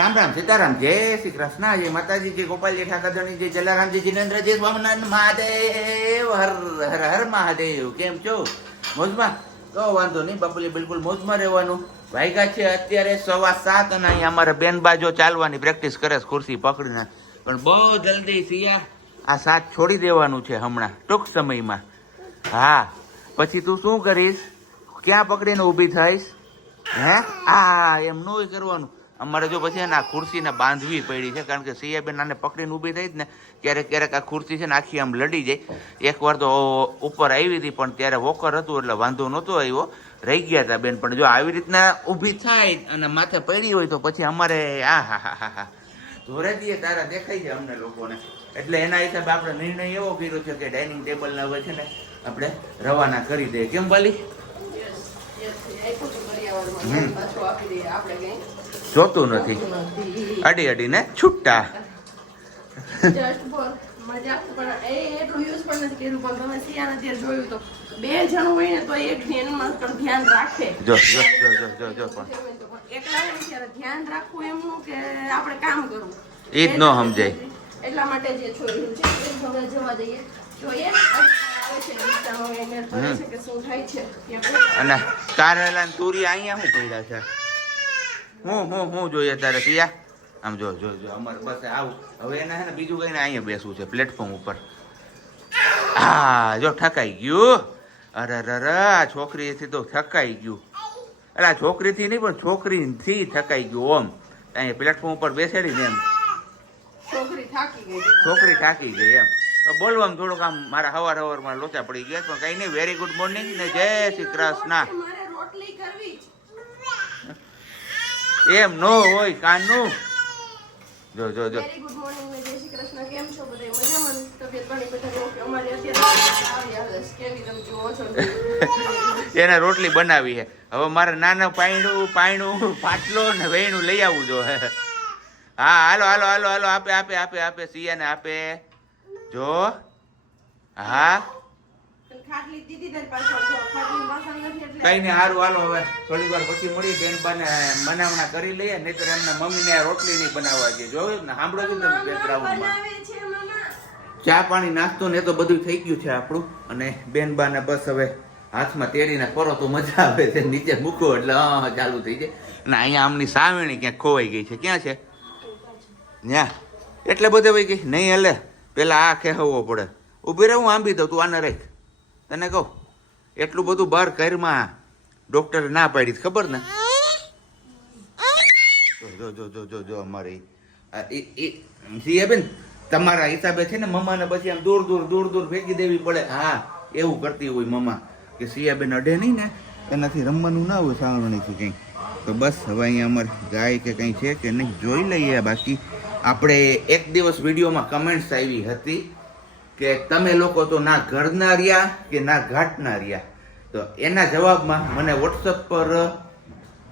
રામ રામ સીતારામ, જય શ્રી કૃષ્ણ, જય માતાજી, જય ગોપાલજી ઠાકરધણી જય જલારામજી જીનેન્દ્ર, જય સ્વામિનારાયણ, મહાદેવ, હર હર હર મહાદેવ. કેમ છો? મોજમાં? તો વાંધો નહીં, બાપુલી બિલકુલ મોજમાં રહેવાનું. વાગ્યા છે અત્યારે સવા સાત અને અહીંયા અમારે બેન બાજો ચાલવાની પ્રેક્ટિસ કરે છે, ખુરશી પકડીને. પણ બહુ જલ્દી સિયા આ સાત છોડી દેવાનું છે હમણાં, ટૂંક સમયમાં. હા, પછી તું શું કરીશ? ક્યાં પકડીને ઊભી થઈશ? હે? આ એમ નું કરવાનું. અમારે જો પછી એને આ ખુરશીને બાંધવી પડી છે કારણ કે સિયાબેન આને પકડીને ઊભી થઈ જ ને ક્યારેક ક્યારેક આ ખુરશી છે ને આખી આમ લડી જાય. એકવાર તો ઉપર આવી હતી પણ ત્યારે વોકર હતું એટલે વાંધો નહોતો આવ્યો. રહી ગયા હતા બેન પણ જો આવી રીતના ઊભી થાય અને માથે પડી હોય તો પછી અમારે આ હા હા હા હા. ધોરે દઈએ તારા દેખાય છે અમને લોકોને. એટલે એના હિસાબે આપણે નિર્ણય એવો કર્યો છે કે ડાઇનિંગ ટેબલને હવે છે ને આપણે રવાના કરી દઈએ. કેમ ભલી હમ. જોતું નથી. અડી અડીને છૂટા. રાખે. જો ન સમજાય. એટલા માટે જે છોડ્યું છે એ જવા દઈએ. જોઈએ અને કારેલા તુરી અહીંયા શું પડ્યા છે? હું હું હું જોઈએ તારે સિયા આમ જો જો જો અમારે બસ આવું. હવે એને છે ને બીજું કઈ અહીંયા બેસવું છે પ્લેટફોર્મ ઉપર. હા જો ઠકાઈ ગયું. અરે અરે આ છોકરીથી તો ઠકાઈ ગયું. અરે આ છોકરીથી નહીં પણ છોકરીથી ઠકાઈ ગયું ઓમ. અહીંયા પ્લેટફોર્મ ઉપર બેસેલી ને એમ. છોકરી થાકી ગઈ છોકરી થાકી ગઈ એમ. તો બોલવામાં થોડુંક આમ મારા હવાર હવારમાં લોચા પડી ગયા પણ કઈ નહીં. વેરી ગુડ મોર્નિંગ ને જય શ્રી કૃષ્ણ. રોટલી કરવી એમ નો હોય કાનનું. જો જો જો. ગુડ મોર્નિંગ જય શ્રી કૃષ્ણ કેમ છો બધા? મજામાં? તબિયત પાણી બધા ઓકે? અમારી અત્યારે આવી હાલે છે. કેવી તમે જુઓ છો? એને રોટલી બનાવી છે. હવે મારે નાના પાયણું પાયણું પાટલો ને વેણું લઈ આવવું જો. હા હાલો હાલો હાલો હાલો. આપે આપે આપે આપે. સિયાને આપે. જો. હા. કઈ નહીં સારું હાલો હવે. થોડી વાર પછી મળી બેન બાને મનાવણા કરી લઈએ નહીતર એમના મમ્મીને રોટલી નહીં બનાવવા દે. જોયું ને સાંભળો છો તમે બેકગ્રાઉન્ડમાં ચા પાણી નાસ્તો ને તો બધું થઈ ગયું છે આપણું. અને બેન બાને બસ હવે હાથમાં તેડીને કરો તો મજા આવે છે. નીચે મૂકો એટલે હા ચાલુ થઈ જાય. અને અહીંયા આમની સાવેણી ક્યાંક ખોવાઈ ગઈ છે. ક્યાં છે? ન્યા. એટલે બધે વહી ગઈ. નહીં એટલે પેલા આ ખેહવવો પડે. ઊભી રહે હું આંબી દઉં તું આને રાખ. તને કહું, એટલું બધું બહાર ઘરમાં ડોક્ટરે ના પાડી ખબર ને? જો જો જો જો જો અમારી એ બેન, તમારા હિસાબે છે ને મમ્માને પછી આમ દૂર દૂર દૂર દૂર ફેંકી દેવી પડે. હા, એવું કરતી હોય મમ્મા, કે સિયાબેન અડે નહીં ને, એનાથી રમવાનું ના હોય સાવરણીથી કંઈ. તો બસ, હવે અહીંયા અમારે ગાય કે કંઈ છે કે નહીં, જોઈ લઈએ બાકી. આપણે એક દિવસ વિડીયોમાં કમેન્ટ્સ આવી હતી. કે તમે લોકો તો ના ઘરના રહ્યા કે ના ઘાટના રહ્યા? તો એના જવાબમાં મને વોટ્સઅપ પર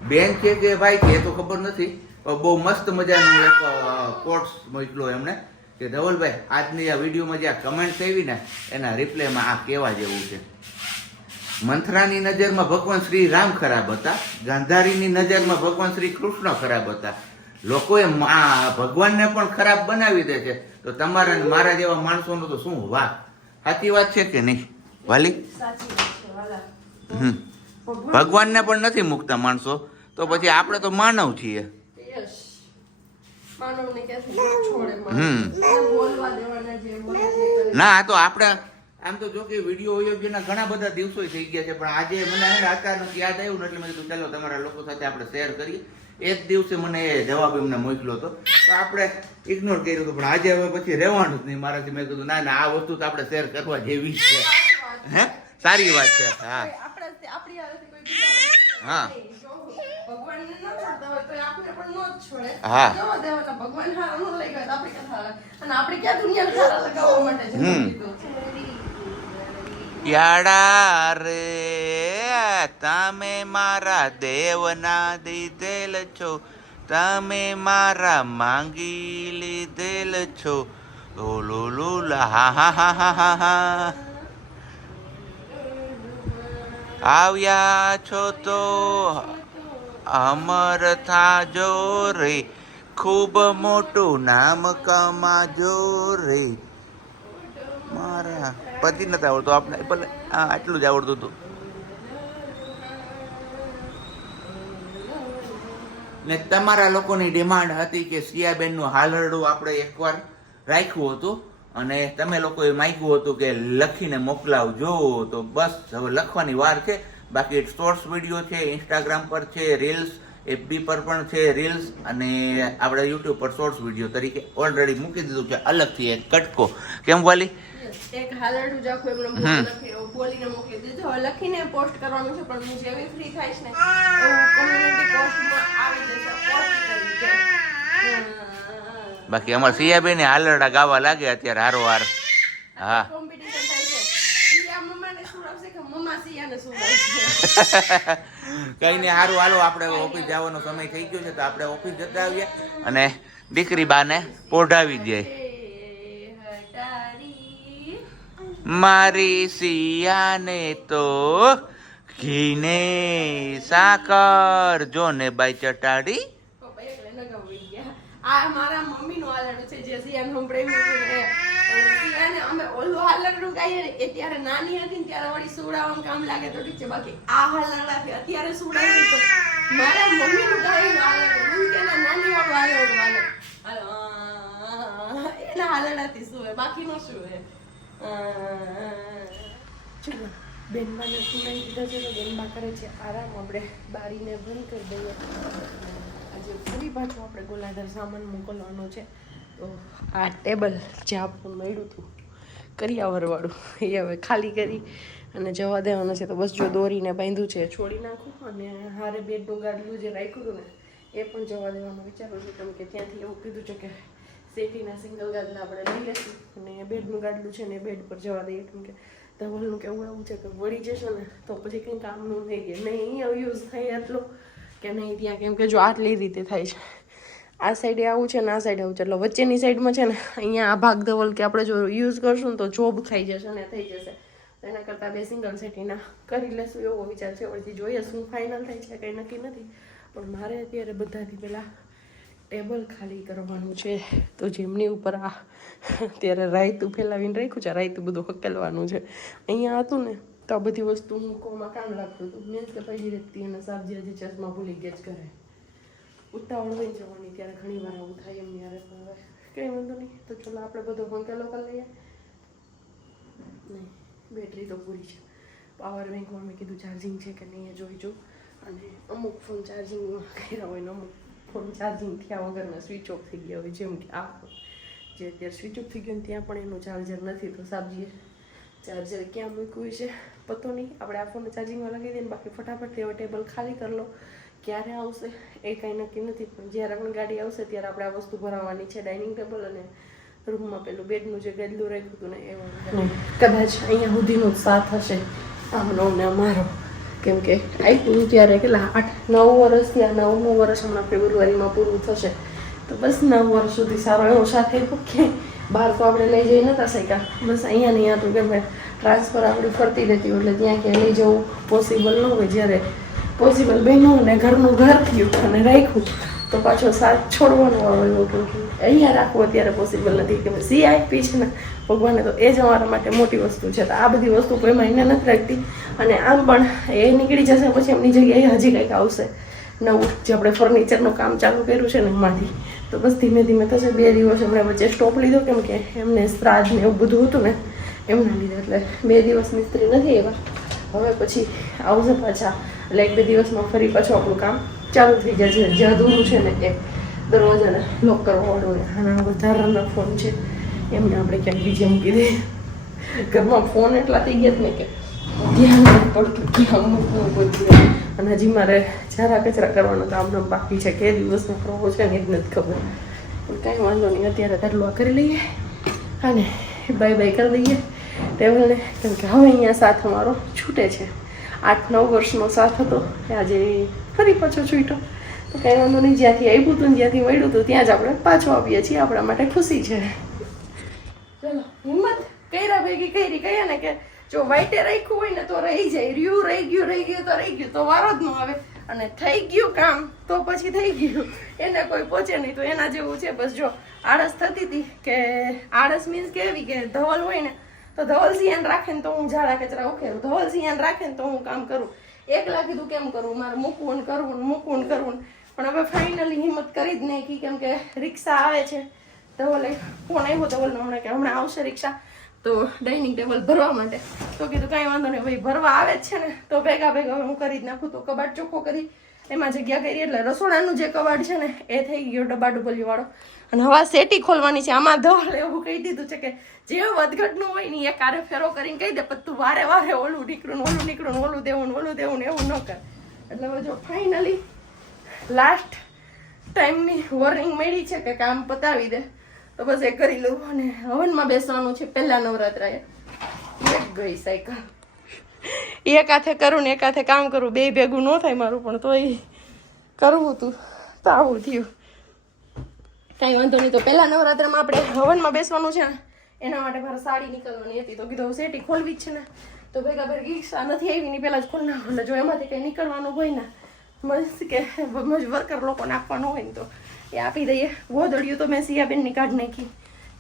બેન છે કે ભાઈ છે એ તો ખબર નથી બહુ મસ્ત મજાનું એક કોટ્સ મોકલો એમણે કે ધવલભાઈ, આજની આ વિડીયોમાં જે આ કમેન્ટ આવી ને, એના રિપ્લેમાં આ કહેવા જેવું છે. મંથરાની નજરમાં ભગવાન શ્રી રામ ખરાબ હતા, ગાંધારીની નજરમાં ભગવાન શ્રી કૃષ્ણ ખરાબ હતા. લોકોએ મા- ભગવાનને પણ ખરાબ બનાવી દે છે. તો તમારા મારા જેવા માણસોનો તો શું વાત? સાચી વાત છે કે નહીં? વાલી? ભગવાનને પણ નથી મૂકતા માણસો. તો પછી આપણે તો માનવ છીએ. ના. ના તો આપણે આમ તો જો કે વીડિયો યોગ્યના ઘણા બધા દિવસો થઈ ગયા છે પણ આજે મને ને અચાનક યાદ આવ્યું ને એટલે મેં કીધું ચાલો તમારા લોકો સાથે આપણે શેર કરીએ. એક દિવસે મને એ જવાબ એમને મોકલ્યો હતો. તો આપણે ઇગ્નોર કર્યું હતું પણ આજે હવે પછી રહેવાનું જ નહીં મારાથી. મેં કીધું ના ના આ વસ્તુ તો આપણે શેર કરવા જેવી છે. હે? સારી વાત છે. હા. હા. જો જ હા. ભગવાન. યાડા રે. તમે મારા દેવના દીધેલ છો. તમે મારા માંગી લીધેલ છો. લો લો લો હા હા હા હા હા હા. આવ્યા છો તો અમર થાજો રે. ખૂબ મોટું નામ કમાજો રે. મારા, પતિ નથી આવડતું આપણે ભલે આટલું જ આવડતું હતું. ને તમારા લોકોની ડિમાન્ડ હતી કે સિયાબેનનું હાલરડું આપણે એકવાર રાખ્યું હતું અને તમે લોકોએ માગ્યું હતું કે લખીને મોકલાવજો, તો બસ હવે લખવાની વાર છે. બાકી શોર્ટ્સ વીડિયો છે ઇન્સ્ટાગ્રામ પર છે રીલ્સ એફબી પર પણ છે રીલ્સ અને આપણે યુટ્યુબ પર શોર્ટ્સ વીડિયો તરીકે ઓલરેડી મૂકી દીધું છે. અલગથી એક કટકો. કેમ વાલી? એક હાલરડું જ આખું એમને. લખી- બોલીને મોકલી. દીધું હવે લખીને પોસ્ટ કરવાનું છે પણ હું જેવી ફ્રી થઈશ ને એવું કોમ્યુનિટી પોસ્ટમાં આવી જશે પોસ્ટ તરીકે બાકી અમારા સિયાબેન હાલરડા ગાવા લાગે અત્યારે હારોહાર. હા. કોમ્પિટિશન થાય છે. સિયા મમ્માને સુડાવશે કે મમ્મા સિયાને સુડાવશે? કઈ નહીં સારું હાલો આપણે ઓફિસ જવાનો સમય થઈ ગયો છે તો આપણે ઓફિસ જતા આવીએ. અને દીકરી બાને પોઢાવી દે. મારી સિયાને તો ઘીને સાકર. જો ને બાઈ ચટાડી. આ મારા ને ને સુડાવવામાં કામ લાગે છે. બાકી આ મારા મમ્મીનું ગાયેલું સુવે બાકીનું શું હે ચલો બેનબાને સુનાઈ દીધા છે તો બેનબા કરે છે. આરામ આપણે બારીને બંધ કરી દઈએ. આજે ફરી પાછું આપણે ગોલાધાર સામાન મોકલવાનો છે. તો આ ટેબલ જે આપણું મળ્યું હતું, કરિયાવરવાળું, એ હવે ખાલી કરી અને જવા દેવાનું છે. તો બસ જો દોરીને બાંધ્યું છે, છોડી નાખું અને હારે બેડનું ગાદલું જે રાખ્યું હતું ને, એ પણ જવા દેવાનું વિચારું છું. કેમ કે ત્યાંથી એવું કીધું છે કે સેટીના સિંગલ ગાદલા આપણે લઈ લઈશું અને બેડનું ગાડલું છે ને બેડ પર જવા દઈએ. કેમ કે ધવલનું કેવું એવું છે કે વળી જશે ને તો પછી કંઈ કામનું નહીં ગયું. નહીં યુઝ થાય એટલું કે નહીં ત્યાં કેમ કે જો આટલી રીતે થાય છે. આ સાઈડે આવું છે ને આ સાઈડે આવું છે. એટલે વચ્ચેની સાઈડમાં છે ને અહીંયા આ ભાગ ધવલ કે આપણે જો યુઝ કરશું ને તો જોબ થઈ જશે ને થઈ જશે. એના કરતાં બે સિંગલ સેટીના કરી લેશું એવો વિચાર છે. વળથી જોઈએ શું ફાઇનલ થાય છે, કંઈ નક્કી નથી. પણ મારે અત્યારે બધાથી પહેલાં ટેબલ ખાલી કરવાનું છે. તો જેમની ઉપર આ ત્યારે રાયતું ફેલાવીને રાખ્યું છે રાયતું બધું હકેલવાનું છે. અહીંયા હતું ને, તો આ બધી વસ્તુ મૂકવામાં કામ લાગતું હતું. મીન્સ કે પહેલી રહેતી અને સાબજી હજી ચશ્મા ભૂલી ગયા જ કરે ઉતાવળ હોય જવાની, ત્યારે ઘણી વાર આવું થાય એમની યારે કંઈ વાંધો નહીં. તો ચલો આપણે બધો હંકેલો કરી લઈએ. નહીં બેટરી તો પૂરી છે. પાવર બેંકમાં મેં કીધું ચાર્જિંગ છે કે નહીં એ જોઈજો. અને અમુક ફોન ચાર્જિંગમાં કર્યા હોય ને અમુક. ફોન ચાર્જિંગ થયા વગરનો સ્વિચ ઓફ થઈ ગયો. હોય જેમ કે આ ફોન જે અત્યારે સ્વિચ ઓફ થઈ ગયું ત્યાં પણ એનું ચાર્જર નથી. તો સાબજીએ ચાર્જર ક્યાં મૂક્યું છે? પતો નહીં. આપણે આ ફોનને ચાર્જિંગમાં લગાવી દઈએ બાકી ફટાફટ તેવો ટેબલ ખાલી કરી લો. ક્યારે આવશે એ કાંઈ નક્કી નથી. પણ જ્યારે પણ ગાડી આવશે ત્યારે આપણે આ વસ્તુ ભરાવવાની છે. ડાઇનિંગ ટેબલ અને રૂમમાં પેલું બેડનું જે ગદલું રાખ્યું હતું ને એવું. કદાચ અહીંયા સુધીનો સાથ હશે. આમનો ને અમારો. કેમ કે આપ્યું ત્યારે કેટલા, આઠ, નવ વર્ષ થયા નવમું વર્ષ હમણાં ફેબ્રુઆરીમાં પૂરું થશે. તો બસ નવ વર્ષ સુધી સારો એવો સાથે કે બહાર તો આપણે લઈ જઈ નતા શક્યા. બસ અહીંયા ને અહીંયા તો કેમ ટ્રાન્સફર આપણી ફરતી રહેતી એટલે ત્યાં ક્યાંય લઈ જવું પોસિબલ ન હોય. જ્યારે પોસિબલ બન્યું ને ઘરનું ઘર થયું અને રાખ્યું, તો પાછો સાથ છોડવાનો આવે કેમ કે અહીંયા રાખવું અત્યારે પોસિબલ નથી કે સીઆઈપી છે ને, ભગવાને તો એ જ અમારા માટે મોટી વસ્તુ છે. તો આ બધી વસ્તુ કોઈ મહિને નથી રાખતી. અને આમ પણ એ નીકળી જશે પછી એમની જગ્યાએ હજી કંઈક આવશે. નવું, જે આપણે ફર્નિચરનું કામ ચાલુ કર્યું છે ને એમાંથી. તો બસ ધીમે ધીમે થશે. બે દિવસ એમણે વચ્ચે સ્ટોપ લીધો, કેમ કે એમને શ્રાદ્ધ ને એવું બધું હતું ને, એમના લીધે. એટલે બે દિવસ મિસ્ત્રી નથી એવા. હવે પછી આવશે પાછા. એટલે એક બે દિવસમાં ફરી પાછું આપણું કામ ચાલુ થઈ જશે જે અધૂરું છે ને એ. દરવાજાને લોક કરવાવાળું ને અને વધારાના ફોન છે. એમને આપણે ક્યાંક બીજે મૂકી દઈએ. ઘરમાં ફોન એટલા થઈ ગયા જ ને કે ધ્યાન નથી પડતું ક્યાં મૂકવું બધું. અને હજી મારે જરા કચરા કરવાનું કામ નામ બાકી છે. કે દિવસનો કરવો છે ને એ જ નથી ખબર. પણ કાંઈ વાંધો નહીં. અત્યારે તારલું કરી લઈએ અને બાય બાય કરી દઈએ. ટેબલને કેમ કે હવે અહીંયા સાથ અમારો છૂટે છે. આઠ નવ વર્ષનો સાથ હતો. આજે ફરી પાછો છૂટ્યો. તો કાંઈ વાંધો નહીં, જ્યાંથી આવ્યું હતું જ્યાંથી મળ્યું હતું, ત્યાં જ આપણે પાછો આવીએ છીએ, આપણા માટે ખુશી છે. ચલો, હિંમત કર્યા ભેગી કરી કહીએ ને કે જો વાઈટે રાખ્યું હોય ને તો રહી જાય, રહ્યું, રહી ગયું રહી ગયું, તો રહી ગયું, તો વારો જ ન આવે. અને થઈ ગયું કામ, તો પછી થઈ ગયું. એને કોઈ પહોંચે નહીં, તો એના જેવું છે. બસ જો, આળસ થતી હતી કે આળસ મીન્સ કેવી કે ધવલ હોય ને, તો ધવલ સિયાન રાખે ને તો હું ઝાડા કચરા ઉખેરું. ધવલ સિયાન રાખે ને તો હું કામ કરું. એકલા કીધું કેમ કરવું મારે મૂકવું કરવું મૂકવું કરવું. પણ હવે ફાઇનલી હિંમત કરી જ નાખી કેમ કે રિક્ષા આવે છે. ધવલે ફોન આવ્યો ધવલનો હમણાં કે હમણાં આવશે રિક્ષા. તો ડાઇનિંગ ટેબલ ભરવા માટે. તો કીધું કાંઈ વાંધો નહીં, ભાઈ ભરવા આવે જ છે ને. તો ભેગા ભેગા હું કરી જ નાખું. તો કબાટ ચોખ્ખો કરી, એમાં જગ્યા કરી એટલે રસોડાનું જે કબાટ છે ને, એ થઈ ગયો ડબ્બા ડુબલી વાળો અને હવા સેટી ખોલવાની છે. આમાં ધવલ એવું કહી દીધું છે કે જે વધઘટનું હોય ને એ કારે ફેરો કરીને કહી દે, પણ તું વારે વારે ઓલું નીકળું ઓલું નીકળું ઓલું દેવું ઓલું દેવું ને એવું ન કર. એટલે હવે જો ફાઇનલી લાસ્ટ ટાઈમની વોર્નિંગ મળી છે કે કામ પતાવી દે. તો બસ એ કરી લઉં અને હવનમાં બેસવાનું છે પહેલા નવરાત્રાએ એક ગઈ સાયકલ એક હાથે કરું ને એક હાથે કામ કરું. બે ભેગું ન થાય મારું, પણ તોય કરવું તું. તો આવું થયું. કાંઈ વાંધો નહીં, તો પહેલા નવરાત્રામાં આપણે હવનમાં બેસવાનું છે. ને એના માટે મારે સાડી નીકળવાની હતી, તો કીધું સેટી ખોલવી જ છે ને. તો ભેગા ભેગી નથી આવી ને પહેલાં જ ખોલ નાખો એટલે જો એમાંથી કંઈ નીકળવાનું હોય ને મસ્ત કે વર્કર લોકોને આપવાનું હોય ને તો એ આપી દઈએ ગોદડિયું તો મેં સિયાબેનની કાઢ નાખી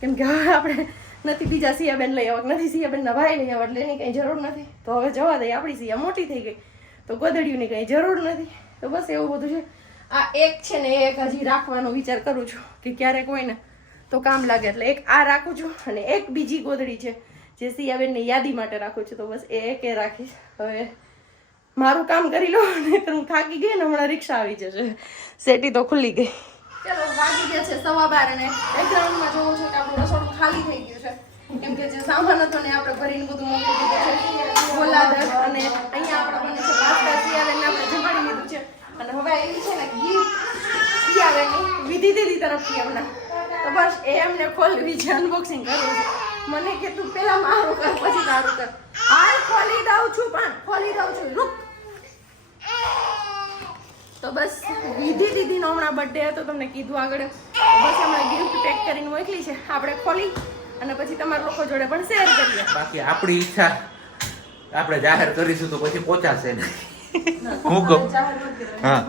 કેમ કે હવે આપણે નથી બીજા સિયાબેન લઈ આવક નથી સિયાબેનના ભાઈ લઈ આવક એટલે એની કંઈ જરૂર નથી તો હવે જવા દઈએ આપણી સિયા મોટી થઈ ગઈ તો ગોદળિયુંની કંઈ જરૂર નથી તો બસ એવું બધું છે આ એક છે ને એક હજી રાખવાનો વિચાર કરું છું કે ક્યારેક હોય ને તો કામ લાગે એટલે એક આ રાખું છું અને એક બીજી ગોદડી છે જે સિયાબેનની યાદી માટે રાખું છું તો બસ એ એક રાખીશ હવે મારું કામ કરી લો ને હું થાકી ગઈ ને હમણાં રિક્ષા આવી જશે. સેટી તો ખુલ્લી ગઈ. ચલો, વાગી ગયા છે સવા બાર અને બેકગ્રાઉન્ડમાં જોવું છું કે આપણું રસોડું ખાલી થઈ ગયું છે. સામાન હતો ને આપણે જમાડી લીધું છે. અને હવે એવી છે ને ગીફ્ટ સિયાબેનની વિધિ તરફથી એમના. તો બસ એ એમને ખોલવી છે અનબોક્સિંગ કરવું મને કે તું પેલા મારું કર, પછી તારું કર. હાલ ખોલી દઉં છું પણ, ખોલી દઉં છું. રૂક તો બસ વિધિ દીદીનો હમણાં બર્થડે હતો તમને કીધું આગળ. બસ હમણાં ગિફ્ટ પેક કરીને મોકલી છે. આપણે ખોલી અને પછી તમારા લોકો જોડે પણ શેર કરીએ. બાકી આપણી ઈચ્છા આપણે જાહેર કરીશું તો પછી પહોંચાશે ને હું કહું? હા.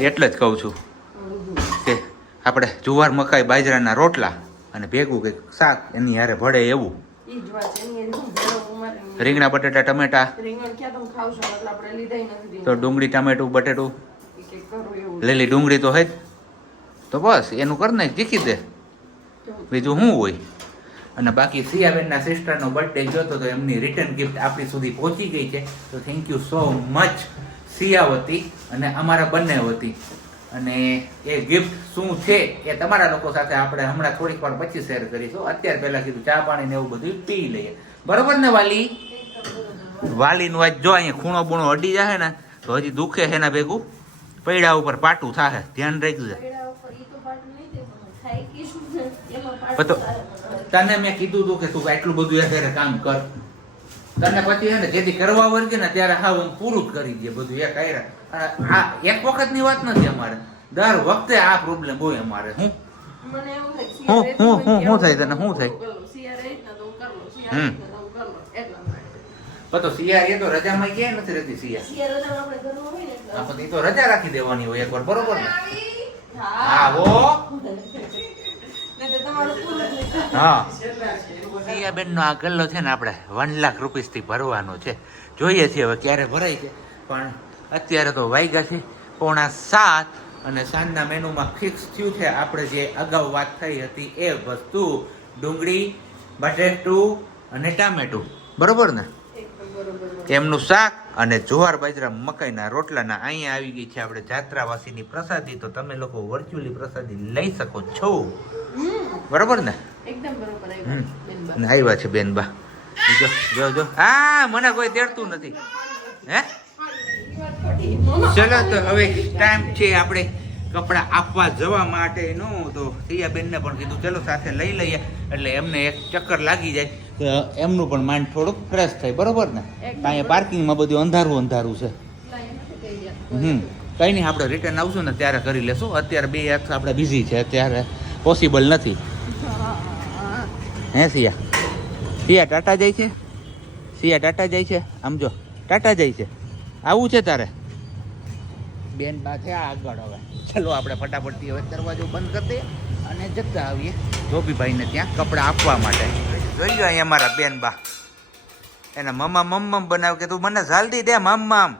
એટલે જ કહું છું કે આપણે જુવાર મકાઈ બાજરાના રોટલા અને ભેગું કંઈક શાક એની હારે ભળે એવું. રીંગણા બટેટા ટમેટા. તો ડુંગળી ટામેટું બટેટું. લીલી ડુંગળી તો હે તો બસ એનું કર ને ચીકી દે. બીજું શું હોય? અને બાકી સિયાબેનના સિસ્ટરનો બર્થડે જોતો તો એમની રિટર્ન ગિફ્ટ આપણી સુધી પહોંચી ગઈ છે. તો થેન્ક યુ સો મચ સિયાવતી અને અમારા બંને વતી. અને એ ગિફ્ટ શું છે એ તમારા લોકો સાથે આપણે હમણાં થોડીક વાર પછી શેર કરીશું. અત્યારે પહેલાં કીધું ચા પાણી ને એવું બધું પી લઈએ. બરોબર ને વાલી? વાલીનું વાત જો અહીંયા ખૂણો બૂણો અડી જાય ને તો હજી દુખે છે એના ભેગું પૈડા ઉપર પાટું થાય ધ્યાન રાખજે તો. તને મેં કીધું હતું કે તું આટલું બધું અત્યારે કામ કર તને પછી છે ને જેથી કરવા વર્ગે ને ત્યારે હા હું પૂરું જ કરી દે બધું એક આયરા. આ એક વખતની વાત નથી અમારે દર વખતે આ પ્રોબ્લેમ હોય અમારે હું હું- હું- હું- હું થાય તને? હું થાય? હમ. રહે ને તો હું કરું. એટલા માટે. પણ તો સિયા એ તો રજામાં કે નથી રહેતી સિયા શિયાળ આપણે ને તો રજા રાખી દેવાની હોય એકવાર બરોબર ને? હા. આવો. હા. સિયાબેનનો આ ગલ્લો છે ને આપણે વન લાખ રૂપીસથી ભરવાનો છે. જોઈએ છીએ હવે ક્યારે ભરાય છે. પણ અત્યારે તો વાગ્યા છે. પોણા સાત અને સાંજના મેનુમાં ફિક્સ થયું છે. આપણે જે અગાઉ વાત થઈ હતી એ વસ્તુ ડુંગળી બટેટું અને ટામેટું. બરોબર ને. એમનું શાક અને જુવાર બાજરા મકાઈના રોટલાના અહીંયા આવી ગઈ છે. આપણે જાત્રાવાસીની પ્રસાદી તો તમે લોકો વર્ચ્યુઅલી પ્રસાદી લઈ શકો છો. બરોબર ને? એકદમ બરોબર. આવ્યું. છે બેનબા. જો જો જો. હા મને કોઈ તેડતું નથી. હે? ચલો તો હવે ટાઈમ છે આપણે કપડાં આપવા જવા માટેનો. તો સિયાબેનને પણ કીધું ચલો સાથે લઈ લઈએ. એટલે એમને એક ચક્કર લાગી જાય. તો એમનું પણ માઇન્ડ થોડુંક ફ્રેશ થાય બરોબર ને? અહીંયા પાર્કિંગમાં બધું અંધારું અંધારું છે. હમ. કંઈ નહીં આપણે રિટર્ન આવશું ને ત્યારે કરી લેશું. અત્યારે બે એક આપણે બિઝી છે અત્યારે પોસિબલ નથી. હે સિયા? સિયા ટાટા જાય છે? સિયા ટાટા જાય છે? આમ જો ટાટા જાય છે. આવું છે તારે? બેન પાસે આગળ હવે. ચલો આપણે ફટાફટથી હવે દરવાજો બંધ કરી દઈએ અને જતા આવીએ. ધોબીભાઈને ત્યાં કપડાં આપવા માટે. જોઈ લો અહીંયા મારા બેન બા. એના મમ્મા મમ્મમ બનાવ કે તું મને જલ્દી દે મમ્મમ.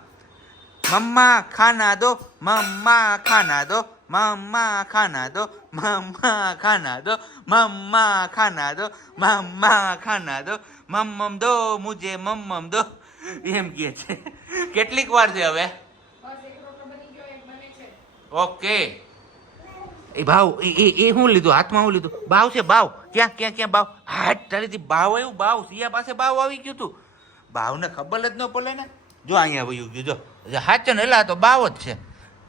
મમ્મા ખાના દો મમ્મા ખાના દો મમ્મા ખાના દો મમ્મા ખાના દો મમ્મા ખાના દો મમ્મા ખાના દો મમ્મમ દો મુજે મમ્મમ દો. એમ કે છે. કેટલીક વાર છે હવે? ઓકે. એ ભાવ, એ એ શું લીધું, હાથમાં શું લીધું. બાવ છે, બાવ. ક્યાં ક્યાં ક્યાં બાવ? હાથ તારીથી બાવ આવ્યું, બાવ. સિયા પાસે બાવ આવી ગયું તું. બાવને ખબર જ ન પડે ને. જો અહીંયા વયું ગયું, જો. હાચ ને, એલા તો બાવ જ છે.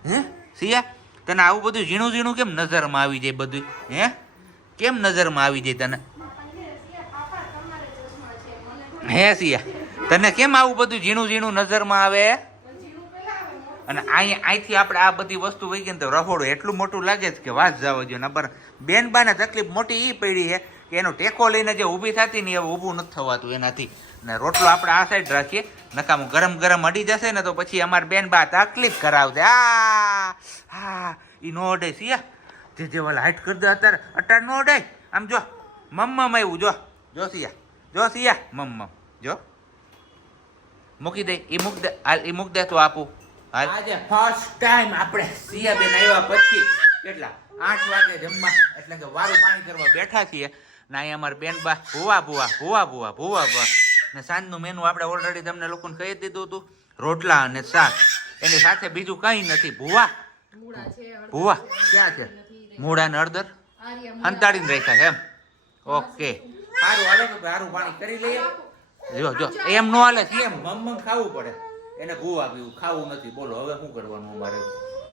હે સિયા તને આવું બધું ઝીણું ઝીણું કેમ નજરમાં આવી જાય બધું હે? કેમ નજરમાં આવી જાય તને? હે સિયા તને કેમ આવું બધું ઝીણું ઝીણું નજરમાં આવે? અને અહીંયા અહીંથી આપણે આ બધી વસ્તુ વહી ગઈ તો રહોડું એટલું મોટું લાગે છે કે વાત જવા જોઈએ નંબર બેન બાને તકલીફ મોટી એ પડી છે કે એનો ટેકો લઈને જે ઊભી થતી ને એ ઊભું નથી થવાતું એનાથી. ને રોટલો આપણે આ સાઈડ રાખીએ. નકામું ગરમ ગરમ અડી જશે ને તો પછી અમારે બેન બા તકલીફ કરાવશે. આ હા એ નો અડે સિયા જે જે વાલા હાઈટ કરી દે અત્યારે અત્યારે નો અડાય આમ જો, મમ્મમ આવ્યું જો. જો સિયા જો સિયા મમ્મમ. જો. મૂકી દે એ મૂક દે એ મૂક દે તો આપું. આજે ફર્સ્ટ ટાઈમ આપણે સિયા બેન આવ્યા પછી કેટલા? આઠ વાગે જમવા. એટલે કે વારું પાણી કરવા બેઠા છીએ. ને અહીંયા અમારા બેન બા ભૂવા ભૂવા ભૂવા ભૂવા ભૂવા ભૂવા. ને સાંજનું મેનુ આપણે ઓલરેડી તમને લોકોને કહી દીધું હતું. રોટલા અને શાક. એની સાથે બીજું કંઈ નથી. ભૂવા. ભૂવા. ક્યાં છે? મૂળા ને હળદર? હંતાડીને રાખ્યા છે એમ. ઓકે. સારું હાલો તો સારું પાણી કરી લઈએ. જો જો. એમ નો હાલે એમ. મમ ખાવું પડે. એને ભૂ આપ્યું ખાવું નથી. બોલો હવે શું કરવાનું અમારે?